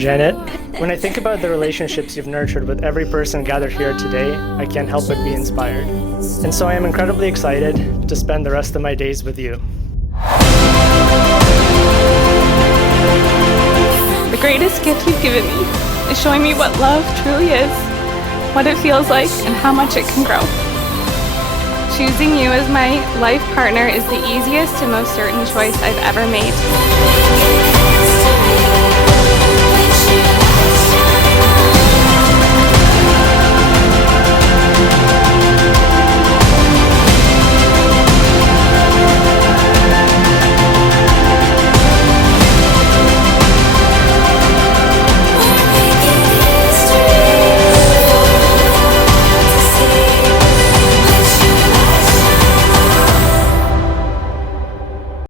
Janet, when I think about the relationships you've nurtured with every person gathered here today, I can't help but be inspired. And so I am incredibly excited to spend the rest of my days with you. The greatest gift you've given me is showing me what love truly is, what it feels like, and how much it can grow. Choosing you as my life partner is the easiest and most certain choice I've ever made.